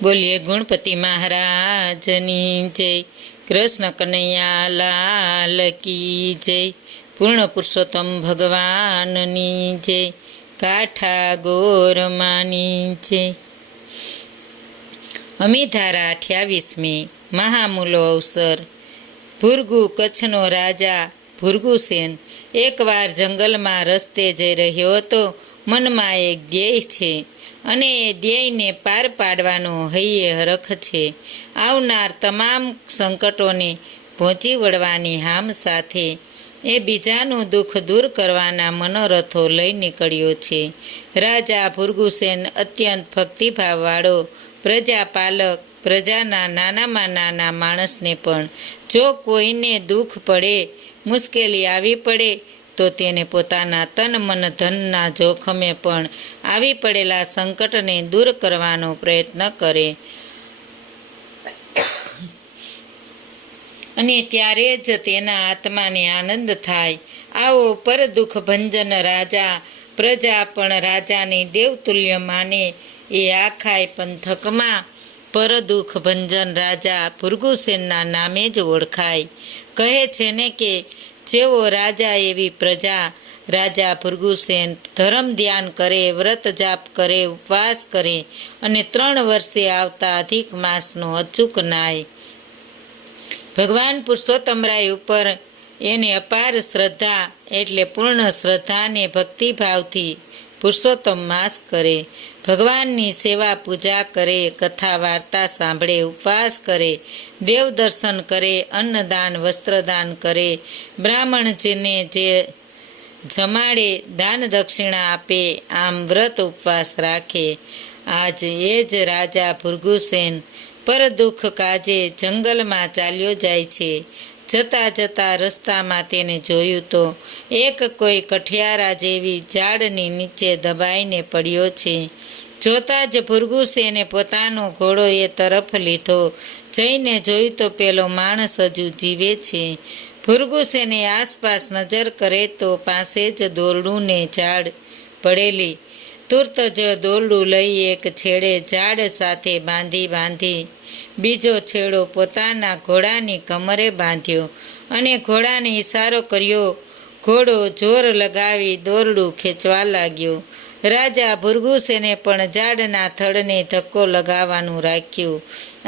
બોલીએ ગણપતિ મહારાજની જય, કૃષ્ણ કનૈયા લાલ કી જય, પૂર્ણ પુરુષોત્તમ ભગવાનની જય, કાઠા ગોરમાની જય. અમીધારા 28મી મહામૂલો અવસર. ભૃગુ કચ્છનો રાજા ભૃગુસેન એકવાર જંગલમાં રસ્તે જઈ રહ્યો હતો. મનમાં એક ધ્યેય છે અને એ ધ્યેયને પાર પાડવાનો હૈયે હરખ છે. આવનાર તમામ સંકટોને પહોંચી વળવાની હામ સાથે એ બીજાનું દુઃખ દૂર કરવાના મનોરથો લઈ નીકળ્યો છે. રાજા ભૃગુસેન અત્યંત ભક્તિભાવવાળો પ્રજાપાલક, પ્રજાના નાનામાં નાના માણસને પણ જો કોઈને દુઃખ પડે, મુશ્કેલી આવી પડે તો તેને પોતાના તન મન ધનના જોખમે પણ આવી પડેલા સંકટને દૂર કરવાનો પ્રયત્ન કરે અને ત્યારે જ તેના આત્માને આનંદ થાય. આવો પર દુઃખ ભંજન રાજા, પ્રજા પણ રાજાની દેવતુલ્ય માને એ આખાય પંથકમાં પર દુઃખ ભંજન રાજા ભૃગુસેનના નામે જ ઓળખાય. કહે છે ને કે જેવો રાજા એવી પ્રજા. રાજા ભૃગુસેન ધર્મ ધ્યાન કરે, વ્રત જાપ કરે, ઉપવાસ કરે અને 3 વર્ષે આવતા અધિક માસનો અચૂક નાય. ભગવાન પુરુષોત્તમરાય ઉપર એને અપાર શ્રદ્ધા, એટલે પૂર્ણ શ્રદ્ધાને ભક્તિભાવથી પુરુષોત્તમ માસ કરે. ભગવાનની સેવા પૂજા કરે, કથા વાર્તા સાંભળે, ઉપવાસ કરે, દેવ દર્શન કરે, અન્નદાન વસ્ત્રદાન કરે, બ્રાહ્મણજીને જે જમાડે, દાન દક્ષિણા આપે, આમ વ્રત ઉપવાસ રાખે. આજ એ જ રાજા ભૃગુસેન પર દુઃખ કાજે જંગલમાં ચાલ્યો જાય છે. જતા જતા રસ્તામાં તેને જોયું તો એક કોઈ કઠિયારા જેવી ઝાડની નીચે દબાઈને પડ્યો છે. જોતા જ ભૃગુસેને પોતાનો ઘોડો એ તરફ લીધો. જઈને જોયું તો પેલો માણસ હજુ જીવે છે. ભૃગુસેને આસપાસ નજર કરે તો પાસે જ દોરડું ને ઝાડ પડેલી. તુરત જ દોરડું લઈ એક છેડે ઝાડ સાથે બાંધી બીજો છેડો પોતાના ઘોડાની કમરે બાંધ્યો અને ઘોડાને ઈશારો કર્યો. ઘોડો જોર લગાવી દોરડું ખેંચવા લાગ્યો. રાજા ભૃગુસેને પણ ઝાડના થડને ધક્કો લગાવવાનું રાખ્યું.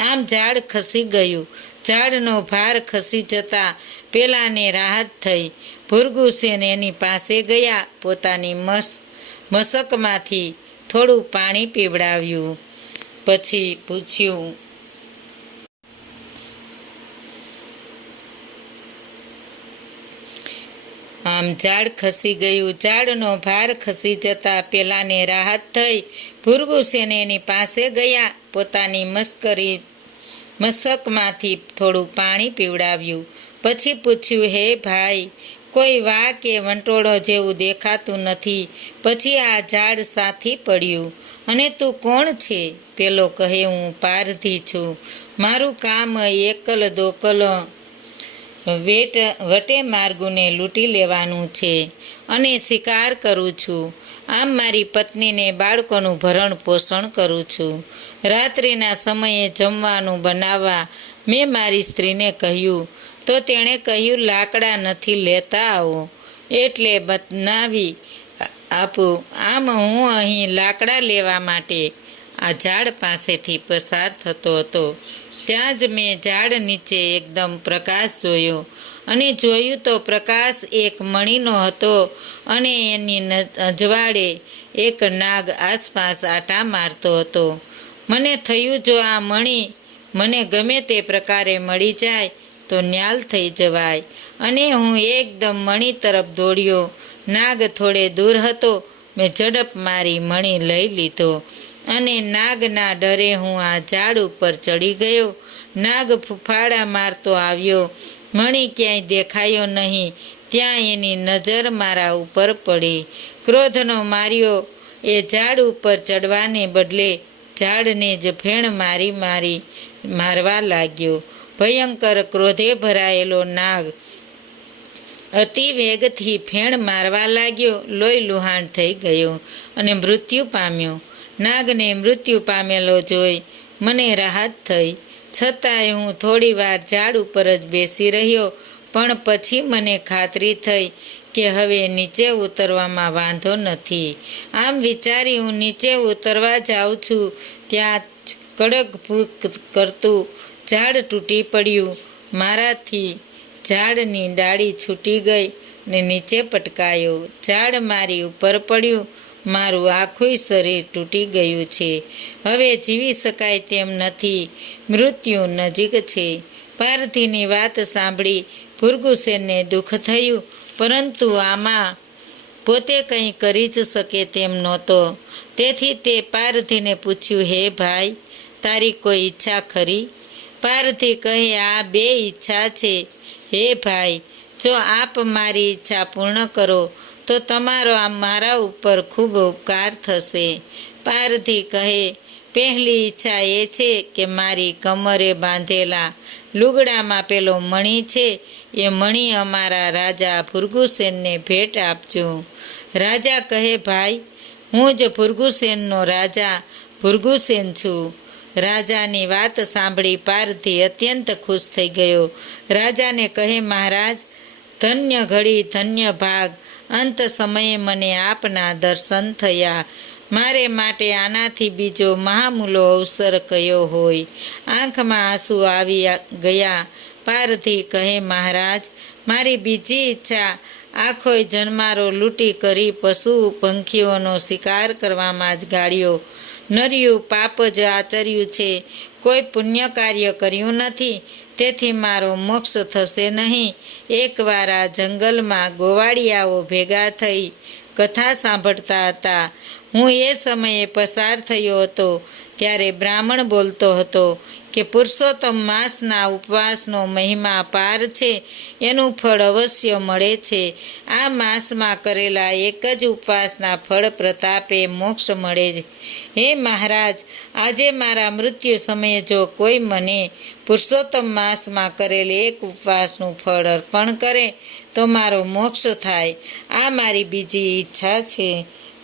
આમ ઝાડ ખસી ગયું. ઝાડનો ભાર ખસી જતા પેલાને રાહત થઈ. ભૃગુસેન એની પાસે ગયા, પોતાની મશકમાંથી થોડું પાણી પીવડાવ્યું. પછી પૂછ્યું, આમ ઝાડ ખસી ગયું. ઝાડનો ભાર ખસી જતા પેલાને રાહત થઈ. ભૃગુસેન એની પાસે ગયા, પોતાની મશકમાંથી થોડું પાણી પીવડાવ્યું. પછી પૂછ્યું, હે ભાઈ, કોઈ વા કે વંટોળો જેવું દેખાતું નથી. પછી આ ઝાડ સાથી પડ્યું અને તું કોણ છે? પેલો કહે, હું પારધી છું. મારું કામ એકલ દોકલ વટે માર્ગુને લૂંટી લેવાનું છે અને શિકાર કરું છું. આમ મારી પત્નીને બાળકોનું ભરણ પોષણ કરું છું. રાત્રિના સમયે જમવાનું બનાવવા મેં મારી સ્ત્રીને કહ્યું તો તેણે કહ્યું, લાકડા નથી લેતા આવો એટલે બનાવી આપું. આમ હું અહીં લાકડા લેવા માટે આ ઝાડ પાસેથી પસાર થતો હતો. ત્યાં જ મેં ઝાડ નીચે એકદમ પ્રકાશ જોયો અને જોયું તો પ્રકાશ એક મણીનો હતો અને એની અજવાળે એક નાગ આસપાસ આટા મારતો હતો. મને થયું, જો આ મણી મને ગમે તે પ્રકારે મળી જાય તો ન્યાલ થઈ જવાય અને હું એકદમ મણી તરફ દોડ્યો. નાગ થોડે દૂર હતો. મેં ઝડપ મારી મણી લઈ લીધો અને નાગના ડરે હું આ ઝાડ ઉપર ચડી ગયો. નાગ ફૂફાડા મારતો આવ્યો. મણી ક્યાંય દેખાયો નહીં. ત્યાં એની નજર મારા ઉપર પડી. ક્રોધનો માર્યો એ ઝાડ ઉપર ચડવાને બદલે ઝાડને જ ફેણ મારવા લાગ્યો. ભયંકર ક્રોધે ભરાયેલો નાગ અતિ વેગથી ફેણ મારવા લાગ્યો. લોહી લુહાણ થઈ ગયો અને મૃત્યુ પામ્યો. નાગને મૃત્યુ પામેલો જોઈ મને રાહત થઈ. છતાંય હું થોડી વાર ઝાડ ઉપર જ બેસી રહ્યો, પણ પછી મને ખાતરી થઈ કે હવે નીચે ઉતરવામાં વાંધો નથી. આમ વિચારી હું નીચે ઉતરવા જાઉં છું ત્યાં જ કડક ભૂક કરતું ઝાડ તૂટી પડ્યું. મારાથી ઝાડની ડાળી છૂટી ગઈ ને નીચે પટકાયો. ઝાડ મારી ઉપર પડ્યું. મારું આખું શરીર તૂટી ગયું છે. હવે જીવી શકાય તેમ નથી. મૃત્યુ નજીક છે. પારધીની વાત સાંભળી ભૃગુસેનને દુઃખ થયું, પરંતુ આમાં પોતે કંઈ કરી જ શકે તેમ નહોતો. તેથી તે પારધીને પૂછ્યું, હે ભાઈ, તારી કોઈ ઈચ્છા ખરી? પારધી કહે, આ બે ઈચ્છા છે. હે ભાઈ, જો આપ મારી ઈચ્છા પૂર્ણ કરો તો તમારો મારા ઉપર ખૂબ ઉપકાર થશે. પારધી કહે, પહેલી ઈચ્છા એ છે કે મારી કમરે બાંધેલા લુગડામાં પેલો મણી છે, એ મણી અમારા રાજા ભૃગુસેનને ભેટ આપજો. રાજા કહે, ભાઈ, હું જ ભૃગુસેનનો રાજા ભૃગુસેન છું. રાજાની વાત સાંભળી પારધી અત્યંત ખુશ થઈ ગયો. રાજાને કહે, મહારાજ, ધન્ય ઘડી, ધન્ય ભાગ. અંત સમયે મને આપના દર્શન થયા. મારે માટે આનાથી બીજો મહામૂલો અવસર કયો હોય? આંખમાં આંસુ આવી ગયા. પારધી કહે, મહારાજ, મારી બીજી ઈચ્છા આખોય જન્મારો લૂંટી કરી પશુ પંખીઓનો શિકાર કરવામાં જ ગાળ્યો. નર્યું પાપ જ આચર્યું છે, કોઈ પુણ્ય કાર્ય કર્યું નથી. તેથી મારો મોક્ષ થશે નહીં. એકવાર આ જંગલમાં ગોવાળિયાઓ ભેગા થઈ કથા સાંભળતા હતા. હું એ સમયે પસાર થયો હતો. ત્યારે બ્રાહ્મણ બોલતો હતો કે પુરુષોત્તમ માસના ઉપવાસનો મહિમા પાર છે. એનું ફળ અવશ્ય મળે છે. આ માસમાં કરેલા એક જ ઉપવાસના ફળ પ્રતાપે મોક્ષ મળે છે. હે મહારાજ, આજે મારા મૃત્યુ સમયે જો કોઈ મને પુરુષોત્તમ માસમાં કરેલ એક ઉપવાસનું ફળ અર્પણ કરે તો મારો મોક્ષ થાય. આ મારી બીજી ઈચ્છા છે.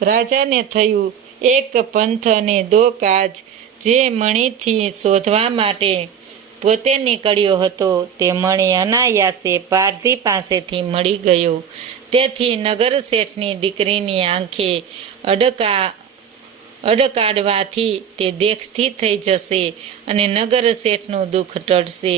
રાજાને થયું, એક પંથ અને દો કાજ. જે મણીથી શોધવા માટે પોતે નીકળ્યો હતો તે મણી અનાયાસે પારધી પાસેથી મળી ગયો. તેથી નગર શેઠની દીકરીની આંખે અડકાડવાથી તે દેખતી થઈ જશે અને નગર શેઠનું દુઃખ ટળશે.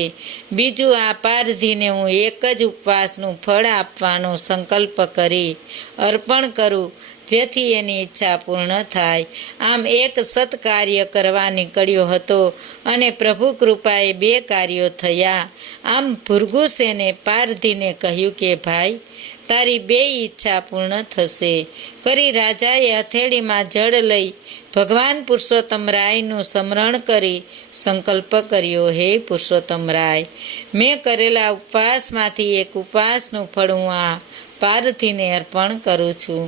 બીજું, આ પારધીને હું એક જ ઉપવાસનું ફળ આપવાનો સંકલ્પ કરી અર્પણ કરું, જેથી એની ઈચ્છા પૂર્ણ થાય. આમ એક સત્કાર્ય કરવા નીકળ્યો હતો અને પ્રભુ કૃપાએ બે કાર્યો થયા. આમ ભૃગુસેને પારધીને કહ્યું કે ભાઈ, તારી બે ઈચ્છા પૂર્ણ થશે. કરી રાજાએ હથેળીમાં જળ લઈ ભગવાન પુરુષોત્તમ રાયનું સ્મરણ કરી સંકલ્પ કર્યો, હે પુરુષોત્તમ રાય, મેં કરેલા ઉપવાસમાંથી એક ઉપવાસનું ફળ હું આ પારધીને અર્પણ કરું છું.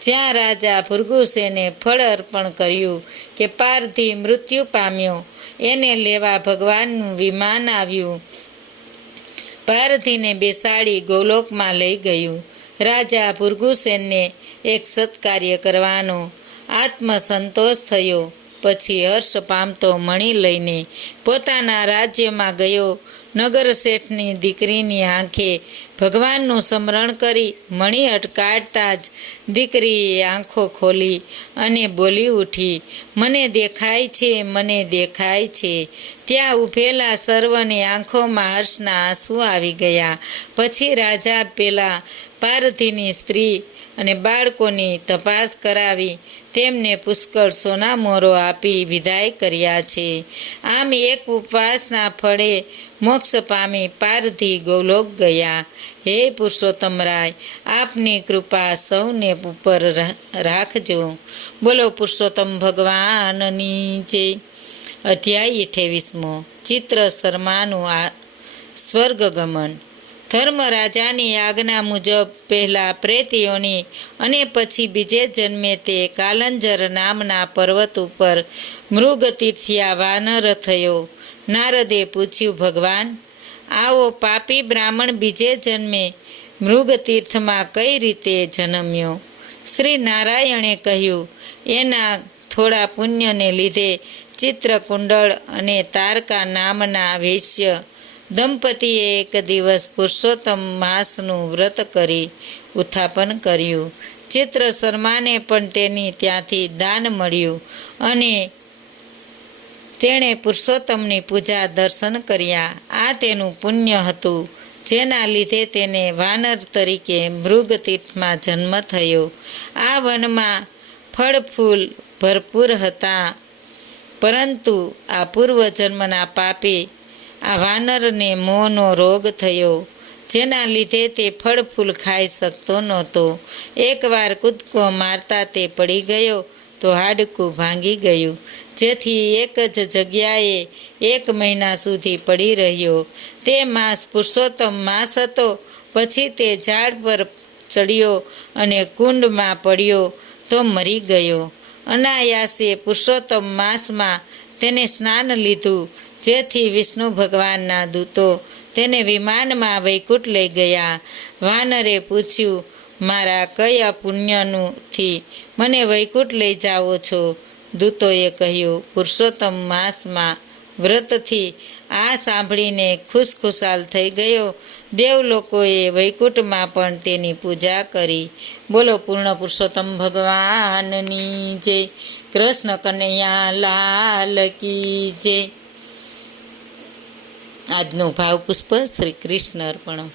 જ્યાં રાજા ભૃગુસેને ફળ અર્પણ કર્યું કે પારધી મૃત્યુ પામ્યો. એને લેવા ભગવાનનું વિમાન આવ્યું. પારધીને બેસાડી ગોલોકમાં લઈ ગયું. રાજા ભૃગુસેનને એક સત્કાર્ય કરવાનો આત્મસંતોષ થયો. પછી હર્ષ પામતો મણી લઈને પોતાના રાજ્યમાં ગયો. નગર શેઠની દીકરીની આંખે ભગવાનનું સ્મરણ કરી મણી અટકાડતા જ દીકરીએ આંખો ખોલી અને બોલી ઉઠી, મને દેખાય છે, મને દેખાય છે. ત્યાં ઊભેલા સર્વની આંખોમાં હર્ષના આંસુ આવી ગયા. પછી રાજા પેલા પારધીની સ્ત્રી અને બાળકોની તપાસ કરાવી તેમને પુષ્કળ સોના મોરો આપી વિદાય કર્યા છે. આમ એક ઉપવાસના ફળે મોક્ષ પામી પારધી ગોલોક ગયા. હે પુરુષોત્તમ રાય, આપની કૃપા સૌને ઉપર રાખજો. બોલો પુરુષોત્તમ ભગવાનની જય. અધ્યાય 28મો. ચિત્ર શર્માનું સ્વર્ગગમન. ધર્મરાજાની આજ્ઞા મુજબ પહેલાં પ્રેતીઓની અને પછી બીજે જન્મે તે કાલંજર નામના પર્વત ઉપર મૃગતીર્થિયા વાનર થયો. નારદે પૂછ્યું, ભગવાન, આવો પાપી બ્રાહ્મણ બીજે જન્મે મૃગતીર્થમાં કઈ રીતે જન્મ્યો? શ્રી નારાયણે કહ્યું, એના થોડા પુણ્યને લીધે ચિત્રકુંડળ અને તારકા નામના વૈશ્ય દંપતીએ એક દિવસ પુરુષોત્તમ માસનું વ્રત કરી ઉત્થાપન કર્યું. ચિત્ર શર્માને પણ તેની ત્યાંથી દાન મળ્યું અને તેણે પુરુષોત્તમની પૂજા દર્શન કર્યા. આ તેનું પુણ્ય હતું, જેના લીધે તેને વાનર તરીકે મૃગતીર્થમાં જન્મ થયો. આ વનમાં ફળ ફૂલ ભરપૂર હતા, પરંતુ આ પૂર્વજન્મના પાપે આ વાનરને મોહનો રોગ થયો, જેના લીધે તે ફળ ફૂલ ખાઈ શકતો નહોતો. એકવાર કૂદકો મારતા તે પડી ગયો તો હાડકું ભાંગી ગયું, જેથી એક જ જગ્યાએ 1 મહિના સુધી પડી રહ્યો. તે માસ પુરુષોત્તમ માસ હતો. પછી તે ઝાડ પર ચડ્યો અને કુંડમાં પડ્યો તો મરી ગયો. અનાયાસે પુરુષોત્તમ માસમાં તેને સ્નાન લીધું, જેથી વિષ્ણુ ભગવાનના દૂતો તેને વિમાનમાં વૈકુંઠ લઈ ગયા. વાનરે પૂછ્યું, મારા કયા પુણ્યથી મને વૈકુંઠ લઈ જાઓ છો? દૂતોએ કહ્યું, પુરુષોત્તમ માસમાં વ્રતથી. આ સાંભળીને ખુશખુશાલ થઈ ગયો. દેવલોકોએ વૈકુંઠમાં પણ તેની પૂજા કરી. બોલો પૂર્ણ પુરુષોત્તમ ભગવાનની જય. કૃષ્ણ કનૈયા લાલ કી જય. આજનું ભાવપુષ્પ શ્રી કૃષ્ણ અર્પણ.